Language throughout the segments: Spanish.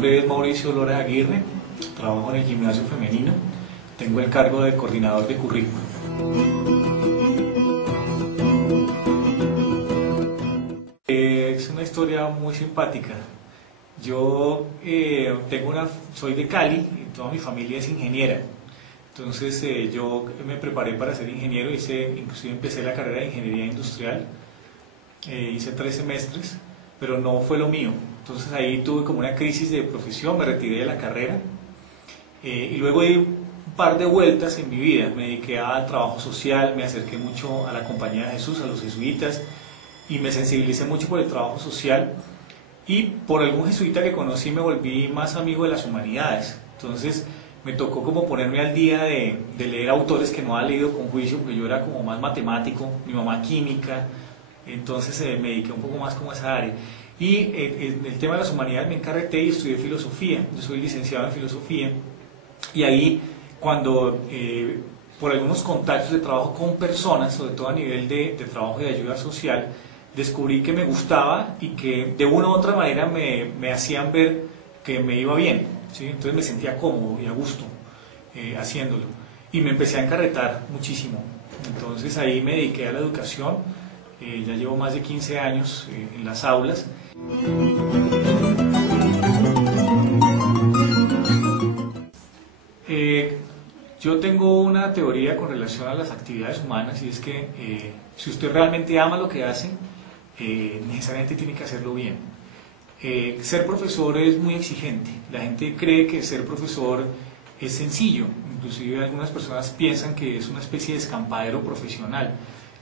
nombre es Mauricio Lora Aguirre, trabajo en el gimnasio femenino, tengo el cargo de coordinador de currículum. Es una historia muy simpática. Yo soy de Cali y toda mi familia es ingeniera. Entonces yo me preparé para ser ingeniero, inclusive empecé la carrera de ingeniería industrial, hice 3 semestres, pero no fue lo mío. Entonces ahí tuve como una crisis de profesión, me retiré de la carrera y luego di un par de vueltas en mi vida. Me dediqué al trabajo social, me acerqué mucho a la Compañía de Jesús, a los jesuitas, y me sensibilicé mucho por el trabajo social, y por algún jesuita que conocí me volví más amigo de las humanidades. Entonces me tocó como ponerme al día de leer autores que no había leído con juicio, porque yo era como más matemático, mi mamá química, entonces me dediqué un poco más como a esa área. Y en el tema de las humanidades me encarreté y estudié filosofía. Yo soy licenciado en filosofía, y ahí cuando por algunos contactos de trabajo con personas, sobre todo a nivel de trabajo de ayuda social, descubrí que me gustaba y que de una u otra manera me hacían ver que me iba bien, ¿sí? Entonces me sentía cómodo y a gusto haciéndolo, y me empecé a encarretar muchísimo. Entonces ahí me dediqué a la educación, ya llevo más de 15 años en las aulas. Yo tengo una teoría con relación a las actividades humanas, y es que si usted realmente ama lo que hace, necesariamente tiene que hacerlo bien. Ser profesor es muy exigente. La gente cree que ser profesor es sencillo, inclusive algunas personas piensan que es una especie de escampadero profesional.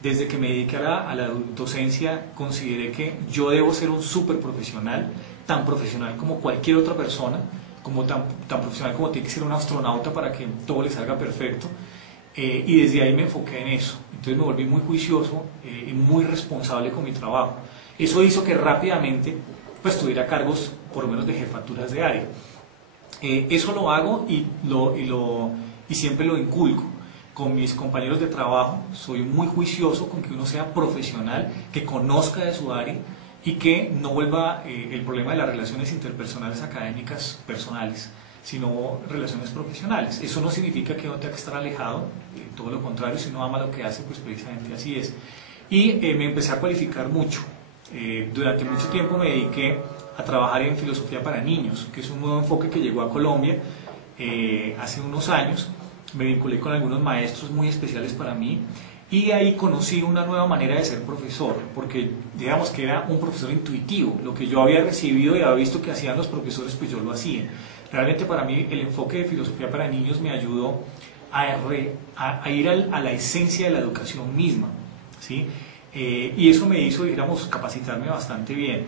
Desde que me dediqué a la docencia, consideré que yo debo ser un súper profesional, tan profesional como cualquier otra persona, como tan profesional como tiene que ser un astronauta para que todo le salga perfecto, y desde ahí me enfoqué en eso. Entonces me volví muy juicioso y muy responsable con mi trabajo. Eso hizo que rápidamente pues tuviera cargos por lo menos de jefaturas de área. Eso lo hago y siempre lo inculco con mis compañeros de trabajo. Soy muy juicioso con que uno sea profesional, que conozca de su área y que no vuelva el problema de las relaciones interpersonales académicas personales, sino relaciones profesionales. Eso no significa que uno tenga que estar alejado, todo lo contrario. Si uno ama lo que hace, pues precisamente así es. Y me empecé a cualificar mucho. Durante mucho tiempo me dediqué a trabajar en filosofía para niños, que es un nuevo enfoque que llegó a Colombia hace unos años. Me vinculé con algunos maestros muy especiales para mí, y ahí conocí una nueva manera de ser profesor, porque digamos que era un profesor intuitivo. Lo que yo había recibido y había visto que hacían los profesores, pues yo lo hacía. Realmente para mí el enfoque de filosofía para niños me ayudó a ir a la esencia de la educación misma, ¿sí? Y eso me hizo, digamos, capacitarme bastante bien.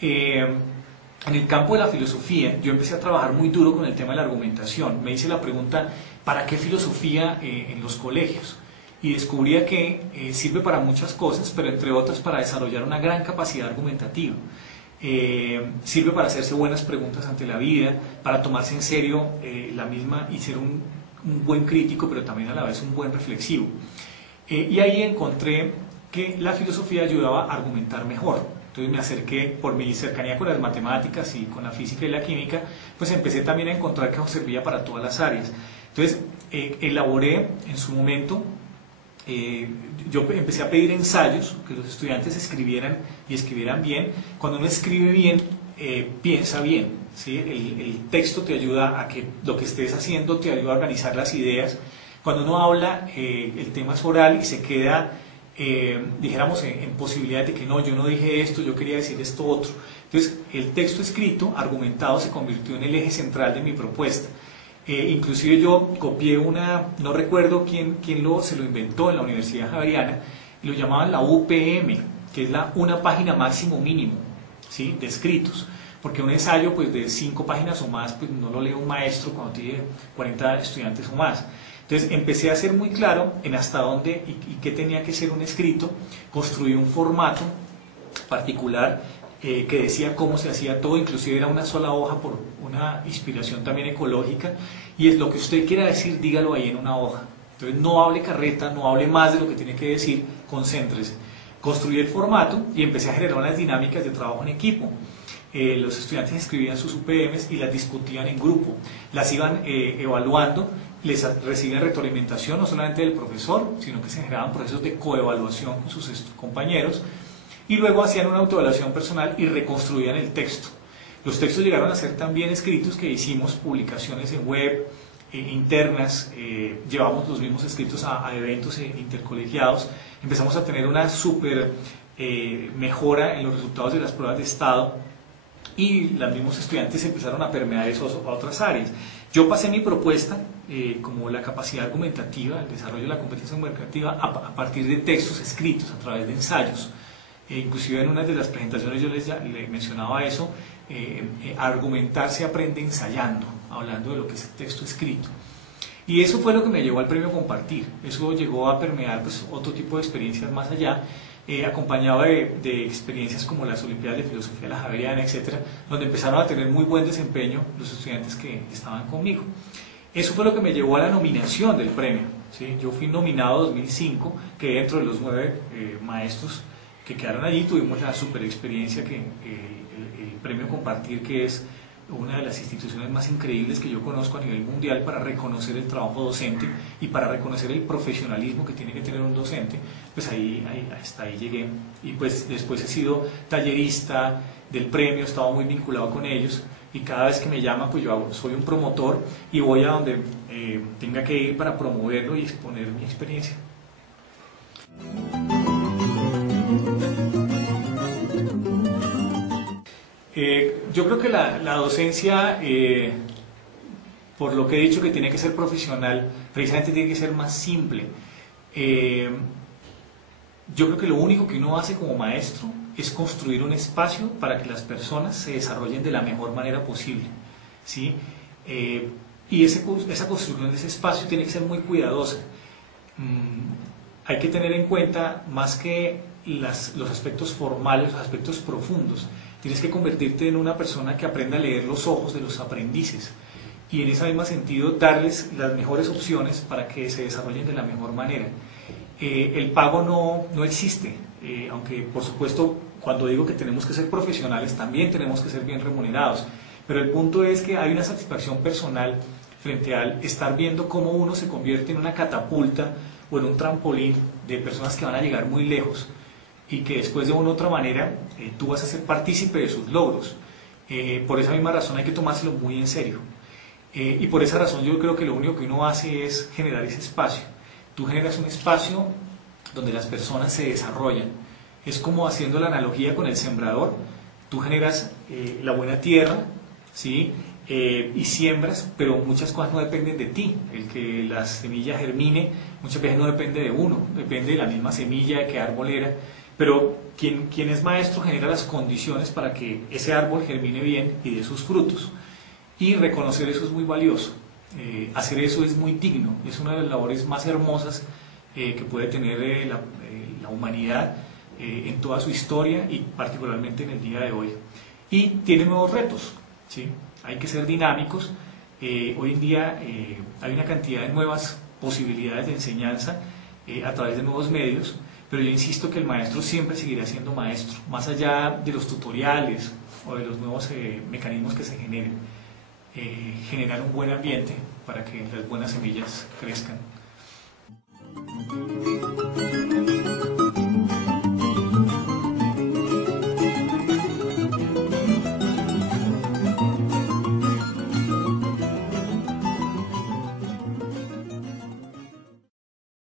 En el campo de la filosofía yo empecé a trabajar muy duro con el tema de la argumentación. Me hice la pregunta, ¿para qué filosofía en los colegios? Y descubría que sirve para muchas cosas, pero entre otras para desarrollar una gran capacidad argumentativa. Sirve para hacerse buenas preguntas ante la vida, para tomarse en serio la misma y ser un buen crítico, pero también a la vez un buen reflexivo. Y ahí encontré que la filosofía ayudaba a argumentar mejor. Entonces me acerqué, por mi cercanía con las matemáticas y con la física y la química, pues empecé también a encontrar que eso servía para todas las áreas. Entonces elaboré en su momento, yo empecé a pedir ensayos, que los estudiantes escribieran y escribieran bien. Cuando uno escribe bien, piensa bien, ¿sí? El texto te ayuda a que lo que estés haciendo te ayuda a organizar las ideas. Cuando uno habla, el tema es oral y se queda, dijéramos, en posibilidad de que no, yo no dije esto, yo quería decir esto otro. Entonces el texto escrito, argumentado, se convirtió en el eje central de mi propuesta. Inclusive yo copié no recuerdo quién se lo inventó en la Universidad Javeriana, y lo llamaban la UPM, que es una página máximo mínimo, ¿sí?, de escritos, porque un ensayo pues de 5 páginas o más pues no lo lee un maestro cuando tiene 40 estudiantes o más. Entonces empecé a ser muy claro en hasta dónde y qué tenía que ser un escrito. Construí un formato particular que decía cómo se hacía todo, inclusive era una sola hoja por una inspiración también ecológica, y es lo que usted quiera decir, dígalo ahí en una hoja. Entonces no hable carreta, no hable más de lo que tiene que decir, concéntrese. Construí el formato y empecé a generar unas dinámicas de trabajo en equipo. los estudiantes escribían sus UPMs y las discutían en grupo, las iban evaluando, les recibían retroalimentación no solamente del profesor, sino que se generaban procesos de coevaluación con sus compañeros, y luego hacían una autoevaluación personal y reconstruían el texto. Los textos llegaron a ser tan bien escritos que hicimos publicaciones en web, internas, llevamos los mismos escritos a eventos intercolegiados, empezamos a tener una súper mejora en los resultados de las pruebas de estado y los mismos estudiantes empezaron a permear eso a otras áreas. Yo pasé mi propuesta como la capacidad argumentativa, el desarrollo de la competencia argumentativa a partir de textos escritos, a través de ensayos. Inclusive en una de las presentaciones yo les mencionaba eso, argumentar se aprende ensayando, hablando de lo que es el texto escrito. Y eso fue lo que me llevó al premio Compartir. Eso llegó a permear pues, otro tipo de experiencias más allá, acompañado de experiencias como las Olimpiadas de Filosofía de la Javeriana, etcétera, donde empezaron a tener muy buen desempeño los estudiantes que estaban conmigo. Eso fue lo que me llevó a la nominación del premio, ¿sí? Yo fui nominado en 2005, que dentro de los 9 maestros que quedaron allí tuvimos la super experiencia que el premio Compartir, que es una de las instituciones más increíbles que yo conozco a nivel mundial para reconocer el trabajo docente y para reconocer el profesionalismo que tiene que tener un docente, pues hasta ahí llegué. Y pues después he sido tallerista del premio, he estado muy vinculado con ellos y cada vez que me llaman pues yo soy un promotor y voy a donde tenga que ir para promoverlo y exponer mi experiencia. Yo creo que la docencia, por lo que he dicho que tiene que ser profesional, precisamente tiene que ser más simple. Yo creo que lo único que uno hace como maestro es construir un espacio para que las personas se desarrollen de la mejor manera posible, ¿sí? Y esa construcción de ese espacio tiene que ser muy cuidadosa. Hay que tener en cuenta más que los aspectos formales, los aspectos profundos. Tienes que convertirte en una persona que aprenda a leer los ojos de los aprendices y en ese mismo sentido darles las mejores opciones para que se desarrollen de la mejor manera. El pago no existe, aunque por supuesto cuando digo que tenemos que ser profesionales también tenemos que ser bien remunerados, pero el punto es que hay una satisfacción personal frente al estar viendo cómo uno se convierte en una catapulta o en un trampolín de personas que van a llegar muy lejos y que después de una u otra manera tú vas a ser partícipe de sus logros. Por esa misma razón hay que tomárselo muy en serio. Y por esa razón yo creo que lo único que uno hace es generar ese espacio. Tú generas un espacio donde las personas se desarrollan. Es como haciendo la analogía con el sembrador. Tú generas la buena tierra, ¿sí? Y siembras, pero muchas cosas no dependen de ti. El que la semilla germine muchas veces no depende de uno, depende de la misma semilla, de qué árbol era. Pero quien es maestro genera las condiciones para que ese árbol germine bien y dé sus frutos. Y reconocer eso es muy valioso. Hacer eso es muy digno. Es una de las labores más hermosas que puede tener la humanidad en toda su historia y particularmente en el día de hoy. Y tiene nuevos retos, ¿sí? Hay que ser dinámicos. Hoy en día hay una cantidad de nuevas posibilidades de enseñanza a través de nuevos medios. Pero yo insisto que el maestro siempre seguirá siendo maestro, más allá de los tutoriales o de los nuevos mecanismos que se generen. Generar un buen ambiente para que las buenas semillas crezcan.